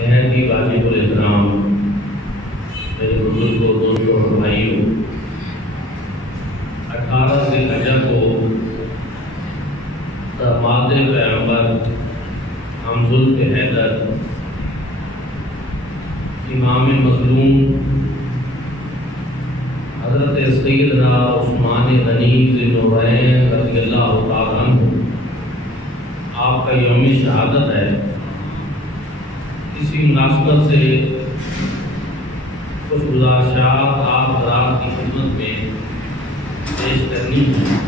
نہایت ہی واجب الاحترام میرے بزرگوں، دوستوں اور بھائیوں، 18 ذوالحجہ کو داماد پیغمبر ہم ذوالفقار حیدر امام مظلوم حضرت سیدنا عثمان غنی ذی النورین رضی اللہ تعالیٰ عنہ آپ کا یوم شہادت ہے۔ اسی مناسبت سے کچھ گزارشات آپ حضرات کی خدمت میں پیش کرنی ہے۔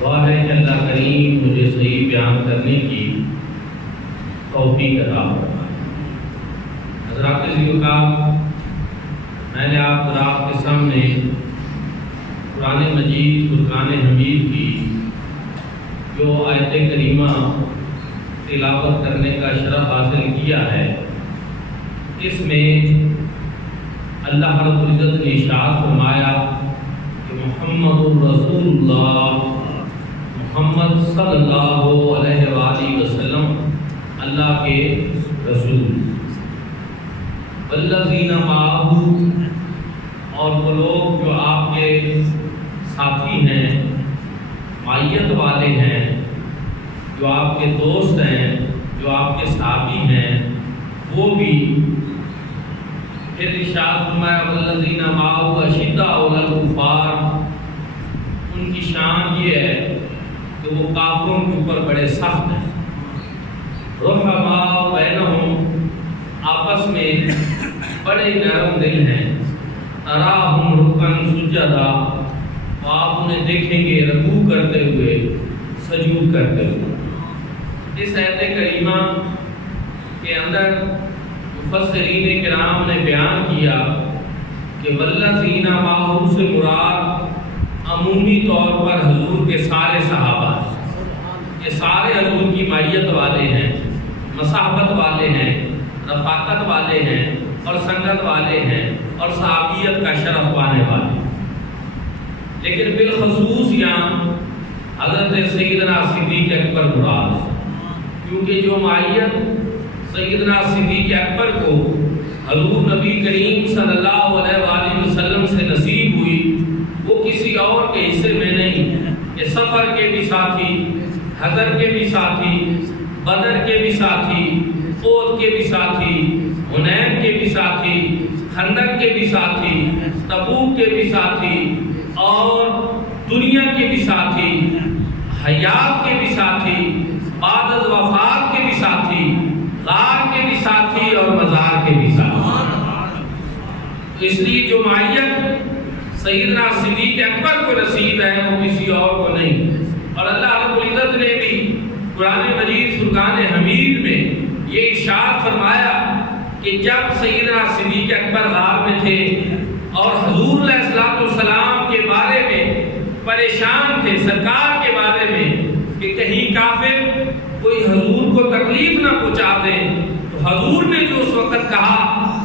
دعا ہے کہ اللہ کریم مجھے صحیح بیان کرنے کی توفیق عطا فرمائے۔ حضرات عزیز کا میں نے آپ حضرات کے سامنے قرآن مجید فرقان حمید کی جو آیت کریمہ تلاوت کرنے کا شرف حاصل کیا ہے، اس میں اللہ رب العزت نے ارشاد فرمایا کہ محمد رسول اللہ، محمد صلی اللہ علیہ وآلہ وسلم اللہ کے رسول، والذین معہ، اور وہ لوگ جو آپ کے ساتھی ہیں، معیت والے ہیں، جو آپ کے دوست ہیں، جو آپ کے صحابی ہیں، وہ بھی۔ پھر ارشاد فرمایا والذین معہ اشداء علی الکفار، ان کی شان یہ ہے کہ وہ کافروں کے اوپر بڑے سخت ہیں۔ رحماء بینہم، آپس میں بڑے نرم دل ہیں۔ تراہم رکعا سجدا، آپ انہیں دیکھیں گے رکوع کرتے ہوئے، سجود کرتے ہوئے۔ اس آیت کریمہ کے اندر مفسرین کرام نے بیان کیا کہ والذین معہ سے مراد عمومی طور پر حضور کے سارے صحابہ ہیں۔ یہ سارے حضور کی معیت والے ہیں، مصاحبت والے ہیں، رفاقت والے ہیں اور سنگت والے ہیں اور صحابیت کا شرف پانے والے ہیں۔ لیکن بالخصوص یہاں حضرت سیدنا صدیق اکبر مراد ہے، کیونکہ جو معیت سیدنا صدیق اکبر کو حضور نبی کریم صلی اللہ علیہ وآلہ وسلم سے نصیب ہوئی، وہ کسی اور کے حصے میں نہیں۔ یہ سفر کے بھی ساتھی، حضر کے بھی ساتھی، بدر کے بھی ساتھی، احد کے بھی ساتھی، حنین کے بھی ساتھی، خندق کے بھی ساتھی، تبوک کے بھی ساتھی اور دنیا کے بھی ساتھی، حیات کے بھی ساتھی، بعد از وفات کے بھی ساتھی، غار کے بھی ساتھی اور مزار کے بھی ساتھی۔ تو اس لیے جو معیت سیدنا صدیق اکبر کو نصیب ہے وہ کسی اور کو نہیں۔ اور اللہ رب العزت نے بھی قرآن مجید فرقان حمید میں یہ ارشاد فرمایا کہ جب سیدنا صدیق اکبر غار میں تھے اور حضور علیہ السلام کے بارے میں پریشان تھے، سرکار کے بارے میں کہ کہیں کافر کوئی حضور کو تکلیف نہ پہنچا دیں، تو حضور نے جو اس وقت کہا،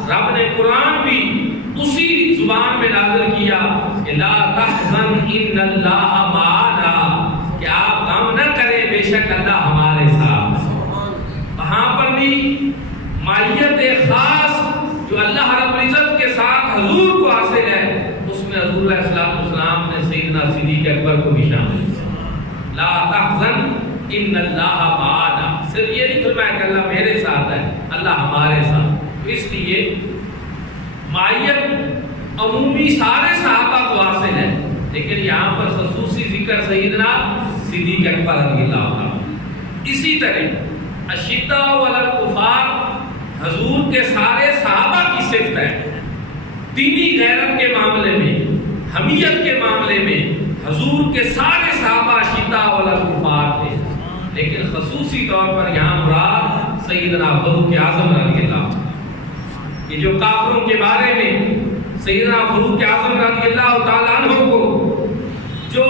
رب نے قرآن بھی اسی زبان میں نازل کیا کہ لا تحزن ان اللہ معنا، کہ آپ غم نہ کریں، بے شک اللہ ہمارے ساتھ۔ وہاں پر بھی معیت خاص جو اللہ رب العزت کے ساتھ حضور کو حاصل ہے، اس میں حضور علیہ السلام نے سیدنا صدیق اکبر کو بھی شامل کیا۔ لا تحزن ان اللہ معنا، صرف یہ نہیں فرمایا کہ اللہ میرے ساتھ ہے، اللہ ہمارے ساتھ۔ اس لیے معیت عمومی سارے صحابہ کو حاصل ہے، لیکن یہاں پر خصوصی ذکر سیدنا صدیق اکبر رضی اللہ عنہ۔ اسی طرح اشداء علی الکفار حضور کے سارے صحابہ کی صفت ہے۔ دینی غیرت کے معاملے میں، حمیت کے معاملے میں حضور کے سارے صحابہ اشداء علی الکفار تھے، لیکن خصوصی طور پر یہاں مراد سیدنا فاروق اعظم رضی اللہ عنہ، کہ جو کافروں کے بارے میں سیدنا فاروق اعظم رضی اللہ تعالیٰ عنہ کو جو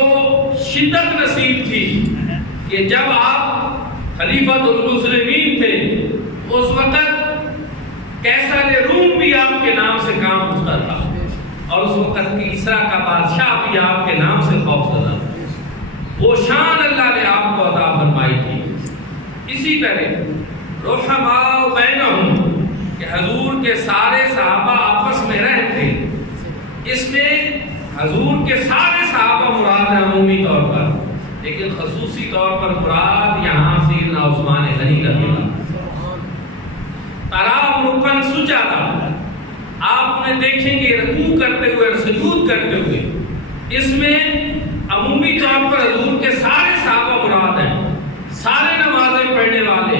شدت نصیب تھی کہ جب آپ خلیفۃ المسلمین تھے، اس وقت کیسر روم بھی آپ کے نام سے کام اٹھتا تھا اور اس وقت کسریٰ کا بادشاہ بھی آپ کے نام سے خوف زدہ تھا۔ وہ شان اللہ نے آپ کو عطا فرمائی تھی۔ اسی طرح رحماء بینہم، اس میں حضور کے سارے صحابہ مراد ہیں عمومی طور پر، لیکن خصوصی طور پر مراد یہاں سیدنا عثمان غنی رضی اللہ تراہم رکعا سجدا، آپ انہیں دیکھیں گے رکوع کرتے ہوئے اور سجود کرتے ہوئے۔ اس میں عمومی طور پر حضور کے سارے صحابہ مراد ہیں، سارے نمازیں پڑھنے والے،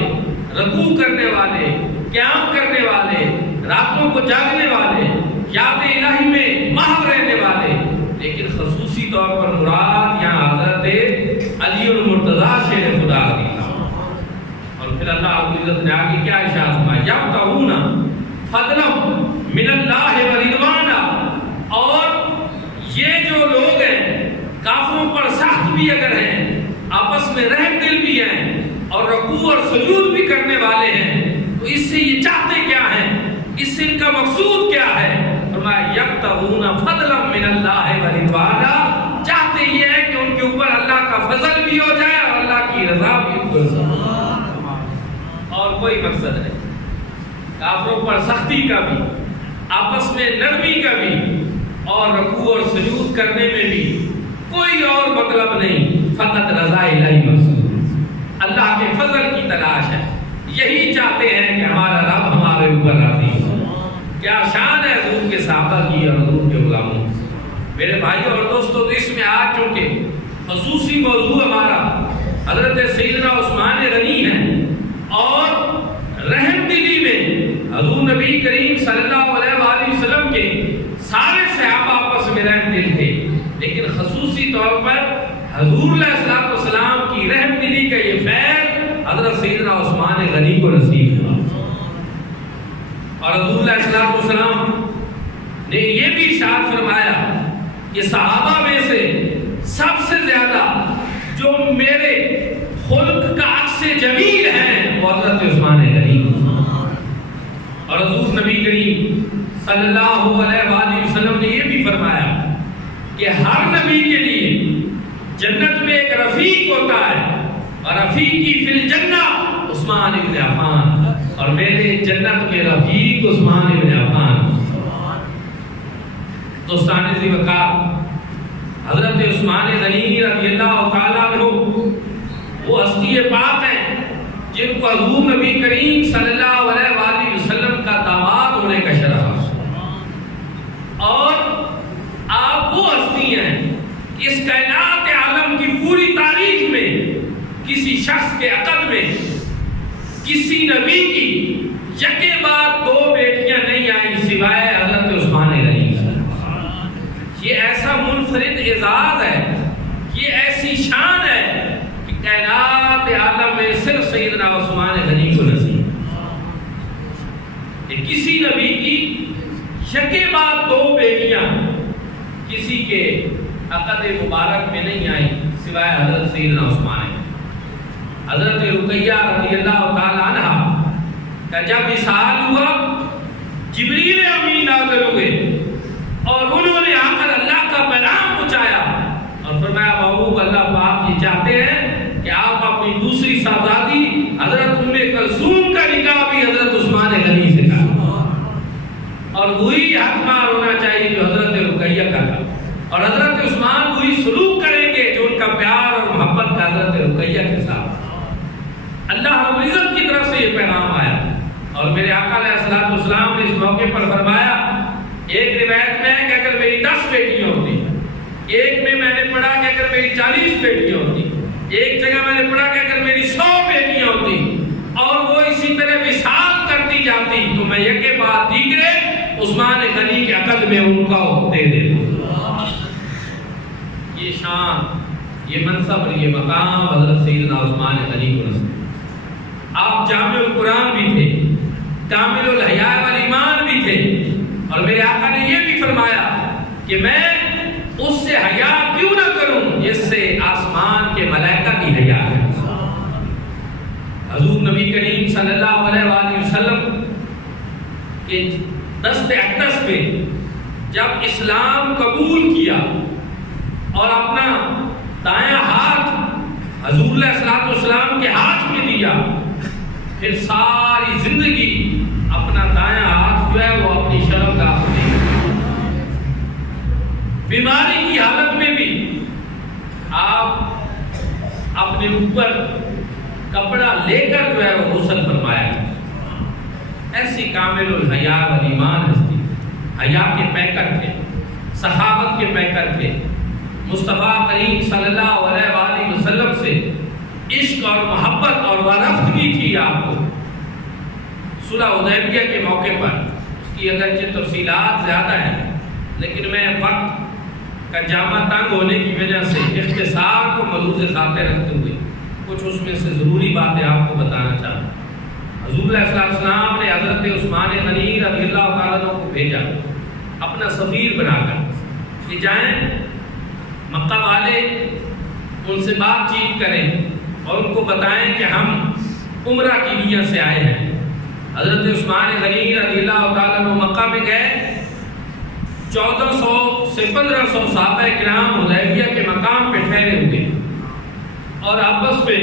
رکوع کرنے والے، قیام کرنے والے، راتوں کو جاگنے والے، یاد الہی میں محو رہنے والے، لیکن خصوصی طور پر مراد یہاں حضرت علی المرتضیٰ شیر خدا رضی اللہ۔ اور پھر اللہ رب العزت نے آگے کیا ارشاد فرمایا، یبتغون فضلا من اللہ ورضوانا، اور یہ جو لوگ ہیں کافروں پر سخت بھی اگر ہیں، آپس میں رحم دل بھی ہیں اور رکوع اور سجود بھی کرنے والے ہیں، تو اس سے یہ چاہتے کیا ہیں، اس سے ان کا مقصود کیا ہے؟ فرمایا یبتغون فضلا من اللہ ورضوانا، چاہتے یہ ہے کہ ان کے اوپر اللہ کا فضل بھی ہو جائے اور اللہ کی رضا بھی ہو جائے، اور کوئی مقصد نہیں۔ کافروں پر سختی کا بھی، آپس میں نرمی کا بھی، اور رکوع اور سجود کرنے میں بھی کوئی اور مطلب نہیں، فقط رضا الہی مقصود، اللہ کے فضل کی تلاش ہے۔ یہی چاہتے ہیں کہ ہمارا رب ہمارے اوپر راضی ہو۔ کیا شان ہے حضور کے صحابہ کی اور حضور کے غلاموں کی۔ میرے بھائیوں اور دوستوں، تو اس میں آج چونکہ خصوصی موضوع ہمارا حضرت سیدنا عثمان غنی ہے، اور رحم دلی میں حضور نبی کریم صلی اللہ علیہ وآلہ وسلم کے سارے صحابہ آپس میں رحم دل تھے، لیکن خصوصی طور پر حضور علیہ السلام کی رحم دلی کا یہ فیض حضرت سیدنا عثمان غنی کو نصیب ہوا۔ اور حضور علیہ السلام نے یہ بھی ارشاد فرمایا کہ صحابہ میں سے سب سے زیادہ جو میرے خلق کا عکس جمیل ہے وہ حضرت عثمان غنی۔ اور حضور نبی کریم صلی اللہ علیہ وآلہ وسلم نے یہ بھی فرمایا کہ ہر نبی کے لیے جنت میں ایک رفیق ہوتا ہے، اور رفیقی فی الجنہ عثمان ابن عفان، اور میرے جنت میں رفیق عثمان ابن عفان۔ دوستان ذی وقار، حضرت عثمان غنی رضی اللہ تعالیٰ عنہ وہ ہستی پاک ہیں جن کو حضور نبی کریم صلی اللہ علیہ وآلہ وسلم کا داماد ہونے کا شرف، اور آپ وہ ہستی ہیں کہ اس کائنات عالم کی پوری تاریخ میں کسی شخص کے عقد میں کسی نبی کی یکے بعد دو بیٹیاں نہیں آئیں سوائے حضرت عثمان غنی۔ یہ ایسا منفرد اعزاز ہے، یہ ایسی شان ہے کہ کائنات عالم میں صرف سیدنا عثمان غنی کو نصیب کہ کسی نبی کی یکے بعد دو بیٹیاں کسی کے عقد مبارک میں نہیں آئیں سوائے حضرت سیدنا عثمان۔ حضرت رقیہ رضی اللہ تعالی عنہ کا جب وصال ہوا، جبریل امین نازل ہوئے اور انہوں نے آ کر اللہ کا پیغام پہنچایا اور فرمایا محبوب اللہ پاک یہ چاہتے ہیں کہ آپ اپنی دوسری صاحبزادی حضرت ام کلثوم کا نکاح بھی حضرت عثمان غنی سے کریں، اور وہی حقدار ہونا چاہیے جو حضرت رقیہ کا تھا، اور حضرت عثمان وہی سلوک کریں گے جو ان کا پیار اور محبت کا حضرت رقیہ کے ساتھ۔ اللہ رب العزت کی طرف سے یہ پیغام آیا، اور میرے آقا علیہ السلام نے اس موقع پر فرمایا، ایک روایت میں ہے کہ اگر میری 10 بیٹیاں ہوتی، ایک میں نے پڑھا کہ اگر میری 40 بیٹیاں ہوتی، ایک جگہ میں نے پڑھا کہ اگر میری 100 بیٹیاں ہوتی، اور وہ اسی طرح وصال کرتی جاتی، تو میں یکے بعد دیگرے عثمان غنی کے عقد میں ان کا دے دیتا۔ یہ شان، یہ منصب اور یہ مقام حضرت سیدنا عثمان غنی کو نصیب۔ آپ جامع القرآن بھی تھے، کامل الحیاء والایمان بھی تھے، اور میرے آقا نے یہ بھی فرمایا کہ میں اس سے حیا کیوں نہ کروں جس سے آسمان کے ملائکہ کی حیا ہے۔ حضور نبی کریم صلی اللہ علیہ وآلہ وسلم کے دست اقدس میں جب اسلام قبول کیا اور اپنا دایاں ہاتھ حضور علیہ السلام کے ہاتھ میں دیا، پھر ساری زندگی اپنا دایاں ہاتھ جو ہے وہ اپنی شرمگاہ میں اپنے اوپر کپڑا لے کر جو ہے وہ غسل فرمایا. ایسی کامل الحیا والایمان ہستی، حیا کے پیکر تھے، صحابت کے پیکر تھے، مصطفیٰ کریم صلی اللہ علیہ وآلہ وسلم سے عشق اور محبت اور وارفتگی تھی آپ کو. صلح حدیبیہ کے موقع پر اس کی اگرچہ تفصیلات زیادہ ہیں، لیکن میں وقت کا جامع تنگ ہونے کی وجہ سے اختصار کو ملحوظ خاطر رکھتے ہوئے کچھ اس میں سے ضروری باتیں آپ کو بتانا چاہتا ہوں. حضور علیہ السلام نے حضرت عثمان غنی رضی اللہ تعالیٰ عنہ کو بھیجا اپنا سفیر بنا کر کہ جائیں مکہ والے ان سے بات چیت کریں اور ان کو بتائیں کہ ہم عمرہ کی نیت سے آئے ہیں. حضرت عثمان غنی رضی اللہ تعالیٰ عنہ مکہ میں گئے. 1400 سے 1500 صحابہ کرام حدیبیہ کے مقام پہ ٹھہرے ہوئے اور آپس میں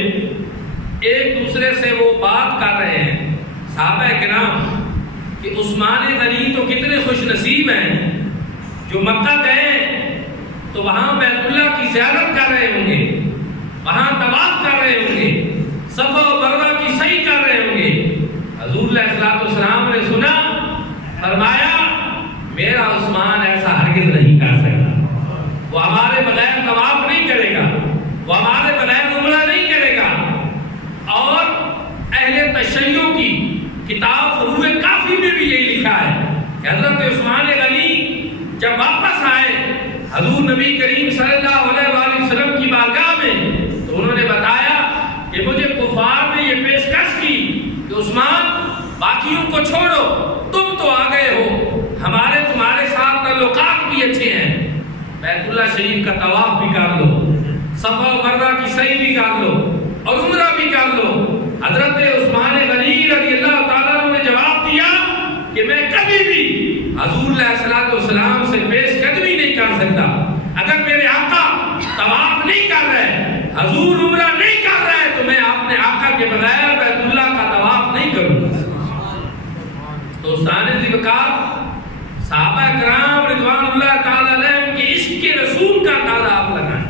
ایک دوسرے سے وہ بات کر رہے ہیں صحابہ کرام کہ عثمان غنی تو کتنے خوش نصیب ہیں جو مکہ گئے تو وہاں بیت اللہ کی زیارت کر رہے ہوں گے، وہاں طواف کر رہے ہوں گے، صفا و مروہ کی سعی کر رہے ہوں گے. حضور علیہ السلام نے سنا، فرمایا میرا عثمان ایسا ہرگز نہیں کر سکتا. وہ ہمارے بغیر طواف نہیں کرے گا، وہ ہمارے بغیر عمرہ نہیں کرے گا. اور اہل تشیع کی کتاب فروع کافی میں بھی یہی لکھا ہے کہ حضرت عثمان غنی جب واپس آئے حضور نبی کریم صلی اللہ علیہ وآلہ وسلم کی بارگاہ میں تو انہوں نے بتایا کہ مجھے کفار نے یہ پیشکش کی کہ عثمان باقیوں کو چھوڑو، تم تو آ گئے ہو، ہمارے تمہارے ساتھ تعلقات بھی اچھے ہیں، بیت اللہ شریف کا طواف بھی کر لو، صفا و مروہ کی سعی بھی کر لو اور عمرہ بھی کر لو. حضرت عثمان غنی رضی اللہ تعالیٰ عنہ نے جواب دیا کہ میں کبھی بھی حضور علیہ السلام سے پیش قدمی نہیں کر سکتا. اگر میرے آقا طواف نہیں کر رہے، حضور عمرہ نہیں کر رہے، تو میں اپنے آقا کے بغیر بیت اللہ کا طواف نہیں کروں گا. تو ثانی وقار صحابہ کرام رضوان اللہ تعالیٰ علیہ کے عشق کے رسول کا اندازہ آپ لگائیں،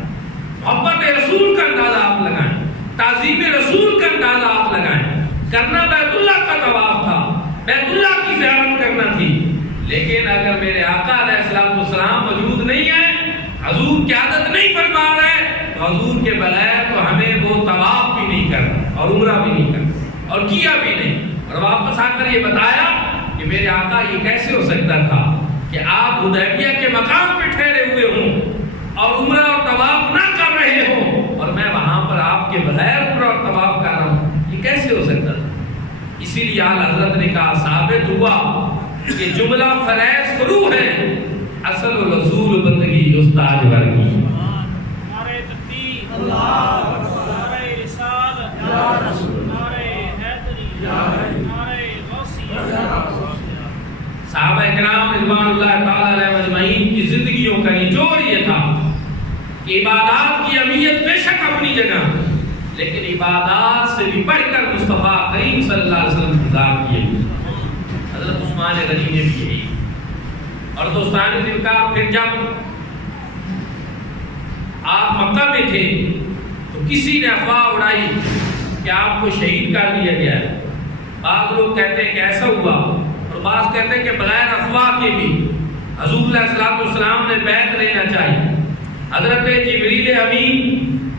محبت رسول کا اندازہ آپ لگائیں، تعظیم رسول کا اندازہ آپ لگائیں. کرنا بیت اللہ کا طواف تھا، بیت اللہ کی زیارت کرنا تھی. لیکن اگر میرے آقا علیہ السلام موجود نہیں ہے، حضور قیادت نہیں فرما رہے، تو حضور کے بغیر تو ہمیں وہ طواف بھی نہیں کرنا اور عمرہ بھی نہیں کرنا اور کیا بھی نہیں. اور واپس آ کر یہ بتایا کہ میرے آقا یہ کیسے ہو سکتا تھا کہ آپ حدیبیہ کے مقام پہ ٹھہرے ہوئے ہوں اور عمرہ اور طواف نہ کر رہے ہوں اور میں وہاں پر آپ کے بغیر عمرہ اور طواف کر رہا ہوں، یہ کیسے ہو سکتا تھا. اسی لیے اعلیٰ حضرت نے کہا ثابت ہوا کہ جملہ فریض فرو ہے، اصل و رسول بندگی استاد ورگی. نعرہ تکبیر، اللہ اکبر، نعرہ رسالت، یا رسول، نعرہ حیدری، نعرہ غوثیہ. صحابہ کرام رضوان اللہ تعالیٰ علیہ مجمعین کی زندگیوں کا نچوڑ یہ تھا کہ عبادات کی اہمیت بے شک اپنی جگہ، لیکن عبادات سے بھی بڑھ کر مصطفیٰ کریم صلی اللہ علیہ وسلم کی ذات کیے. حضرت عثمان غنی نے بھی یہی. اور دوستان نے کہا پھر جب آپ مکہ میں تھے تو کسی نے افواہ اڑائی کہ آپ کو شہید کر دیا گیا ہے. بعض لوگ کہتے ہیں کہ ایسا ہوا اور بعض کہتے ہیں کہ بغیر افواہ کے بھی حضور علیہ السلام نے بیعت لینا چاہیے. حضرت جبریل امین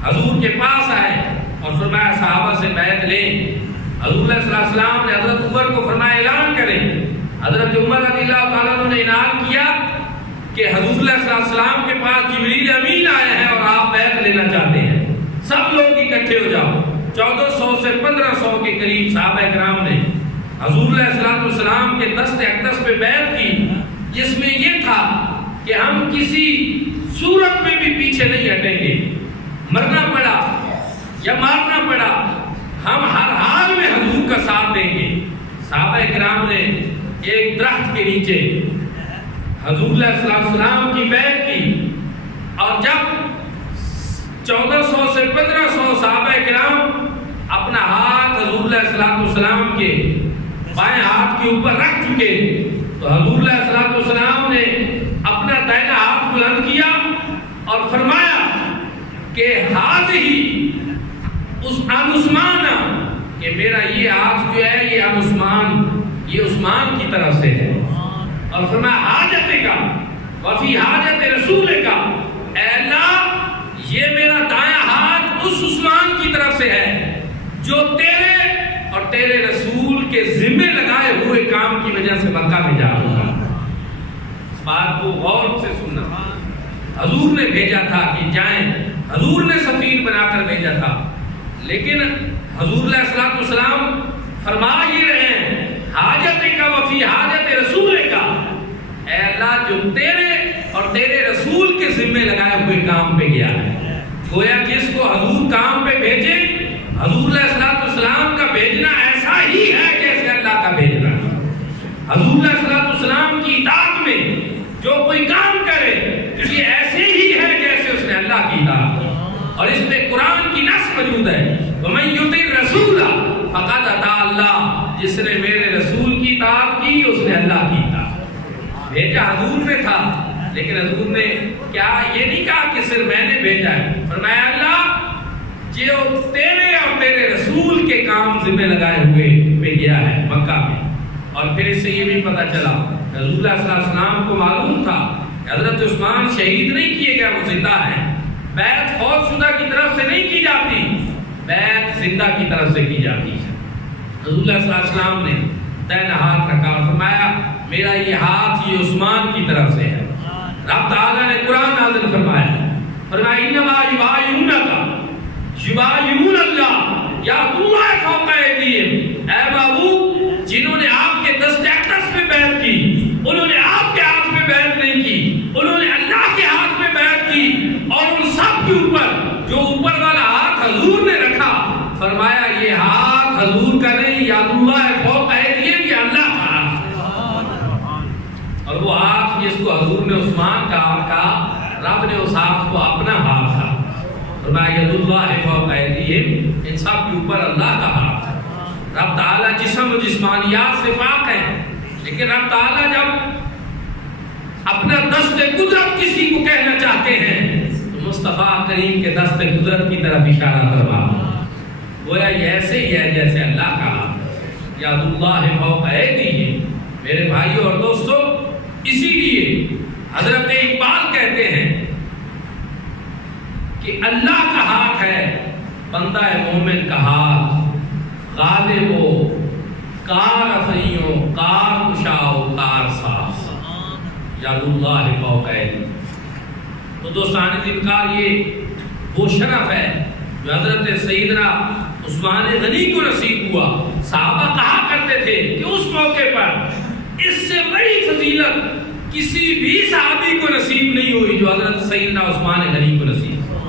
حضور کے پاس آئے اور فرمایا صحابہ سے بیعت لیں. حضور علیہ السلام نے حضرت عمر کو فرمایا اعلان کریں. حضرت عمر رضی اللہ تعالیٰ عنہ نے اعلان کیا کہ حضور علیہ السلام کے پاس جبریل امین آئے ہیں اور آپ بیعت لینا چاہتے ہیں، سب لوگ اکٹھے ہو جاؤ. 1400 سے 1500 کے قریب صحابہ کرام نے حضور علیہ السلام کے دست اقدس پہ بیعت کی، جس میں یہ تھا کہ ہم کسی صورت میں بھی پیچھے نہیں ہٹیں گے، مرنا پڑا یا مارنا پڑا ہم ہر حال میں حضور کا ساتھ دیں گے. صحابہ کرام نے ایک درخت کے نیچے حضور علیہ السلام کی بیعت کی اور جب 1400 سے 1500 صحابہ کرام اپنا ہاتھ حضور علیہ السلام کے بائیں ہاتھ کے اوپر رکھ چکے تو حضور علیہ السلام نے اپنا دائنا ہاتھ بلند کیا اور فرمایا کہ ہاتھ ہی اس عثمان کہ میرا یہ ہاتھ جو ہے یہ عثمان کی طرف سے ہے، اور فرمایا حاجت کا وفی حاجت رسول کا، اے اللہ یہ میرا دایاں ہاتھ اس عثمان کی طرف سے ہے جو تیرے اور تیرے رسول کے ذمہ لگائے ہوئے کام کی وجہ سے مکہ میں جا چکا۔ بات کو غور سے سننا، حضور نے بھیجا تھا کہ جائیں، حضور نے سفیر بنا کر بھیجا تھا، لیکن حضور علیہ السلام فرما یہ رہے ہیں حاجت کا وفی حاجت رسول کا، اے اللہ جو تیرے اور تیرے رسول کے ذمہ لگائے ہوئے کام پہ گیا ہے۔ گویا جس کو حضور کام پہ بھیجے، حضور علیہ السلام کا بھیجنا ایسا ہی ہے جیسے اللہ کا بھیجنا ہے۔ حضور علیہ السلام کی اطاعت میں جو کوئی کام کرے یہ ایسے ہی ہے جیسے اس نے اللہ کی اطاعت کی، اور اس میں قرآن کی نص موجود ہے وَمَن يُطِعِ الرَّسُولَ فَقَدْ أَطَاعَ اللَّهَ، جس نے میرے رسول کی اطاعت کی اس نے اللہ کی اطاعت۔ بھیجا حضور نے تھا، لیکن حضور نے کیا یہ نہیں کہا کہ صرف میں نے بھیجا ہے، فرمایا اللہ جو تیرے اور تیرے رسول کے کام ذمہ لگائے ہوئے پہ گیا ہے مکہ میں۔ اور پھر اس سے یہ بھی پتہ چلا رسول اللہ صلی اللہ علیہ وسلم کو معلوم تھا کہ حضرت عثمان شہید نہیں کیے گئے، وہ زندہ ہیں، بیعت فوت شدہ کی طرف سے نہیں کی جاتی، بیعت زندہ کی طرف سے کی جاتی ہے۔ رسول اللہ صلی اللہ علیہ وسلم نے دائنا ہاتھ رکھا اور فرمایا میرا یہ ہاتھ یہ عثمان کی طرف سے ہے۔ رب تعالیٰ نے قرآن نازل فرمایا انما یبایعون اللہ یدون فوق ایدیہم، اے بابو جنہوں نے آپ کے دست اقدس میں بیعت کی انہوں نے آپ کے ہاتھ میں بیعت نہیں کی، انہوں نے اللہ کے ہاتھ میں بیعت کی، اور ان سب کے اوپر جو اوپر والا ہاتھ حضور نے رکھا فرمایا یہ ہاتھ حضور کا نہیں، یاد اللہ فوق ایدیہم، یہ اللہ کا ہاتھ۔ اور وہ ہاتھ جس کو حضور نے عثمان کا ہاتھ کہا، رب نے اس ہاتھ کو اپنا ہاتھ کہا، فرمایا ید اللہ فوق ایدیہم، ان سب کے اوپر اللہ کا ہاتھ ہے۔ رب تعالیٰ جسم و جسمانیات سے پاک ہے، لیکن رب تعالیٰ جب اپنا دست قدرت کسی کو کہنا چاہتے ہیں تو مصطفیٰ کریم کے دست قدرت کی طرف اشارہ کروا، گویا یہ ایسے ہی ہے جیسے اللہ کا ہاتھ ہے، یاد اللہ فوق ایدیہم۔ میرے بھائیوں اور دوستو، اسی لیے حضرت اقبال کہتے ہیں کہ اللہ کا ہاتھ ہے بندہ مومن کا ہاتھ، غالب و کار افریوں کار کشاؤ کار ساز، یاد اللہ فوق ایدیہم۔ تو دوستان ذکر یہ وہ شرف ہے جو حضرت سیدنا عثمان غنی کو نصیب ہوا۔ صحابہ کہا کرتے تھے کہ اس موقع پر اس سے بڑی فضیلت کسی بھی صحابی کو نصیب نہیں ہوئی جو حضرت سیدنا عثمان غنی کو نصیب ہوا،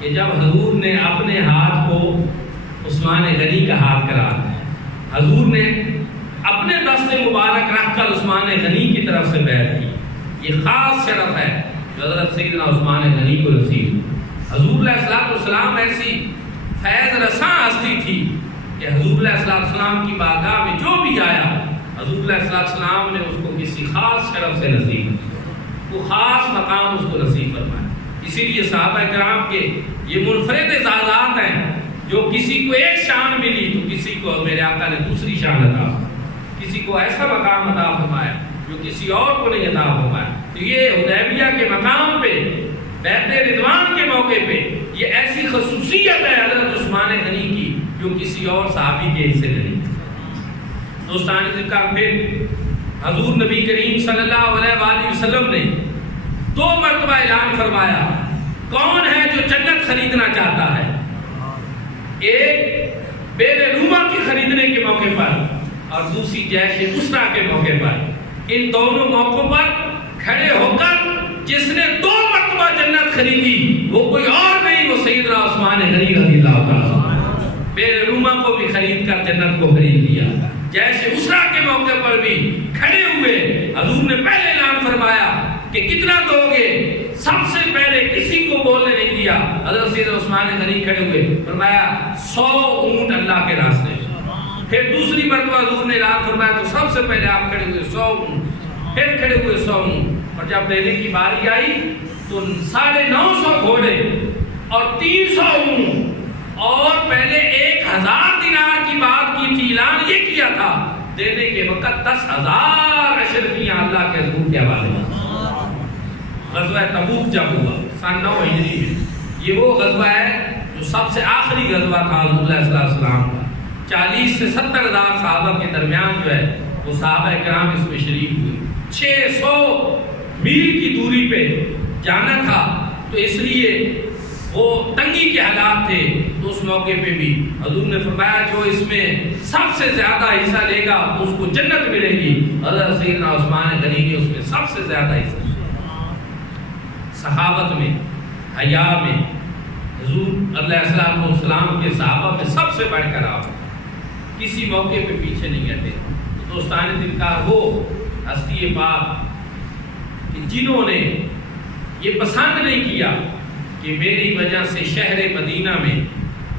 کہ جب حضور نے اپنے ہاتھ کو عثمان غنی کا ہاتھ کرا، حضور نے اپنے دست مبارک رکھ کر عثمان غنی کی طرف سے بیعت کی، یہ خاص شرف ہے جو حضرت سیدنا عثمان غنی کو نصیب۔ حضور علیہ السلام ایسی فیض رساں ہستی تھی کہ حضور علیہ السلام کی بارگاہ میں جو بھی آیا حضور علیہ السلام نے اس کو کسی خاص شرف سے نصیب کیا، وہ خاص مقام اس کو نصیب فرمایا۔ اسی لیے صحابہ کرام کے یہ منفرد اعزازات ہیں، جو کسی کو ایک شان ملی تو کسی کو میرے آقا نے دوسری شان عطا، کسی کو ایسا مقام عطا فرمایا جو کسی اور کو نہیں عطا فرمایا۔ تو یہ حدیبیہ کے مقام پہ، بیعت رضوان کے موقع پہ یہ ایسی خصوصیت ہے حضرت عثمان غنی کی جو کسی اور صحابی کے حصے نہیں۔ دوستان ذکر پھر حضور نبی کریم صلی اللہ علیہ وآلہ وسلم نے 2 مرتبہ اعلان فرمایا کون ہے جو جنت خریدنا چاہتا ہے، ایک بیر روما کی خریدنے کے موقع پر اور دوسری جیش اسرا کے موقع پر۔ ان دونوں موقعوں پر کھڑے ہو کر جس نے 2 مرتبہ جنت خریدی وہ کوئی اور نہیں، وہ سیدنا عثمان غنی رضی اللہ عنہ۔ بیر روما کو بھی خرید کر جنت کو خرید لیا، جیش اسرا کے موقع پر بھی کھڑے ہوئے حضور نے پہلے اعلان فرمایا کہ کتنا دو گے، سب سے پہلے کسی کو بولنے نہیں دیا، حضرت سیدنا عثمان غنی کھڑے ہوئے، فرمایا 100 اونٹ اللہ کے راستے۔ پھر دوسری مرتبہ حضور نے اعلان فرمایا تو سب سے پہلے آپ کھڑے ہوئے 100 اونٹ، پھر کھڑے ہوئے 100 اونٹ، اور جب دینے کی باری آئی تو 950 گھوڑے اور 300 اونٹ اور پہلے 1000 دینار کی بات کی تھی، اعلان یہ کیا تھا، دینے کے وقت 10,000 اشرفیاں اللہ کے حضور کے حوالے میں۔ غزوہ تبوک جب ہوا سن 9 ہجری میں، یہ وہ غزوہ ہے جو سب سے آخری غزوہ تھا حضور صلی اللہ علیہ وسلم کا۔ 40 سے 70 ہزار صحابہ کے درمیان جو ہے وہ صحابہ کرام اس میں شریک ہوئے۔ 600 میل کی دوری پہ جانا تھا، تو اس لیے وہ تنگی کے حالات تھے، تو اس موقع پہ بھی حضور نے فرمایا جو اس میں سب سے زیادہ حصہ لے گا اس کو جنت ملے گی۔ حضرت سیدنا عثمان غنی نے اس میں سب سے زیادہ حصہ لیا۔ سخاوت میں، حیا میں حضور علیہ السلام کے صحابہ میں سب سے بڑھ کر آپ کسی موقع پہ پیچھے نہیں ہٹے۔ دوستان دلکار وہ ہستی پاک کہ جنہوں نے یہ پسند نہیں کیا کہ میری وجہ سے شہر مدینہ میں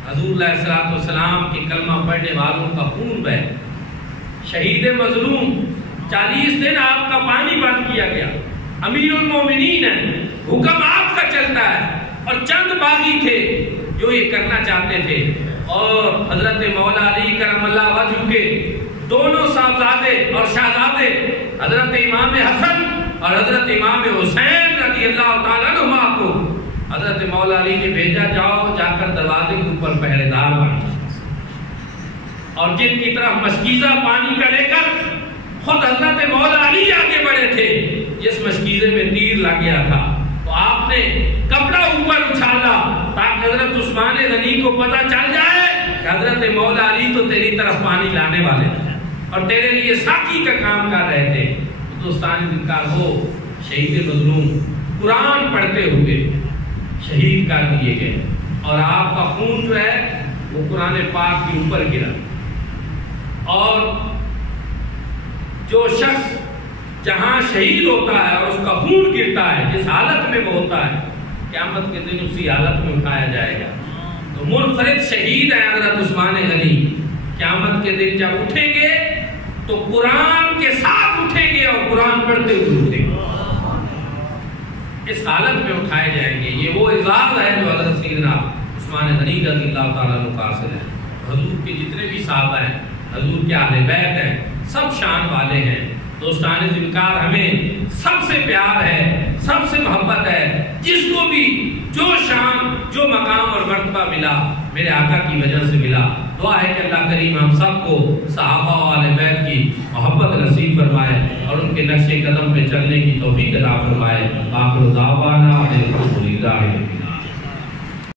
حضور علیہ السلام کے کلمہ پڑھنے والوں کا خون بہے، شہید مظلوم 40 دن آپ کا پانی بند کیا گیا، امیر المومنین ہے، حکم آپ کا چلتا ہے، اور چند باغی تھے جو یہ کرنا چاہتے تھے، اور حضرت مولا علی کرم اللہ وجہ کے دونوں صاحبزادے اور شہزادے حضرت امام حسن اور حضرت امام حسین رضی اللہ تعالیٰ عنہما کو حضرت مولا علی نے بھیجا، جاؤ جا کر دروازے کے اوپر پہرے دار بن، اور جن کی طرف مشکیزہ پانی کا لے کر خود حضرت مولا علی آگے بڑھے تھے، جس مشکیزے میں تیر لگ گیا تھا تو آپ نے کپڑا اوپر اچھالا تاکہ حضرت عثمان غنی کو پتہ چل جائے کہ حضرت مولا علی تو تیری طرف پانی لانے والے تھے اور تیرے لیے ساقی کا کام کر رہے تھے۔ دوستان دلکار وہ شہید مظلوم قرآن پڑھتے ہوئے شہید کر دیے گئے، اور آپ کا خون جو ہے وہ قرآن پاک کے اوپر گرا، اور جو شخص جہاں شہید ہوتا ہے اور اس کا خون گرتا ہے، جس حالت میں وہ ہوتا ہے، قیامت کے دن اسی حالت میں اٹھایا جائے گا۔ تو منفرد شہید ہے حضرت عثمان غنی، قیامت کے دن جب اٹھیں گے تو قرآن کے ساتھ اٹھیں گے اور قرآن پڑھتے ہوئے اٹھیں گے، اس حالت میں اٹھائے جائیں گے۔ یہ وہ اعزاز ہے جو حضرت سیدنا عثمان غنی رضی اللہ تعالیٰ عنہ کا حاصل ہے۔ حضور کے جتنے بھی صحابہ ہیں، حضور کے اہل بیت ہیں، سب شان والے ہیں۔ دوستان ذکر ہمیں سب سے پیار ہے، سب سے محبت ہے، جس کو بھی جو شان جو مقام اور مرتبہ ملا میرے آقا کی وجہ سے ملا۔ دعا ہے کہ اللہ کریم ہم سب کو صحابہ و اہل بیت کی محبت نصیب فرمائے اور ان کے نقش قدم پہ چلنے کی توفیق عطا فرمائے۔ آخر دعوانا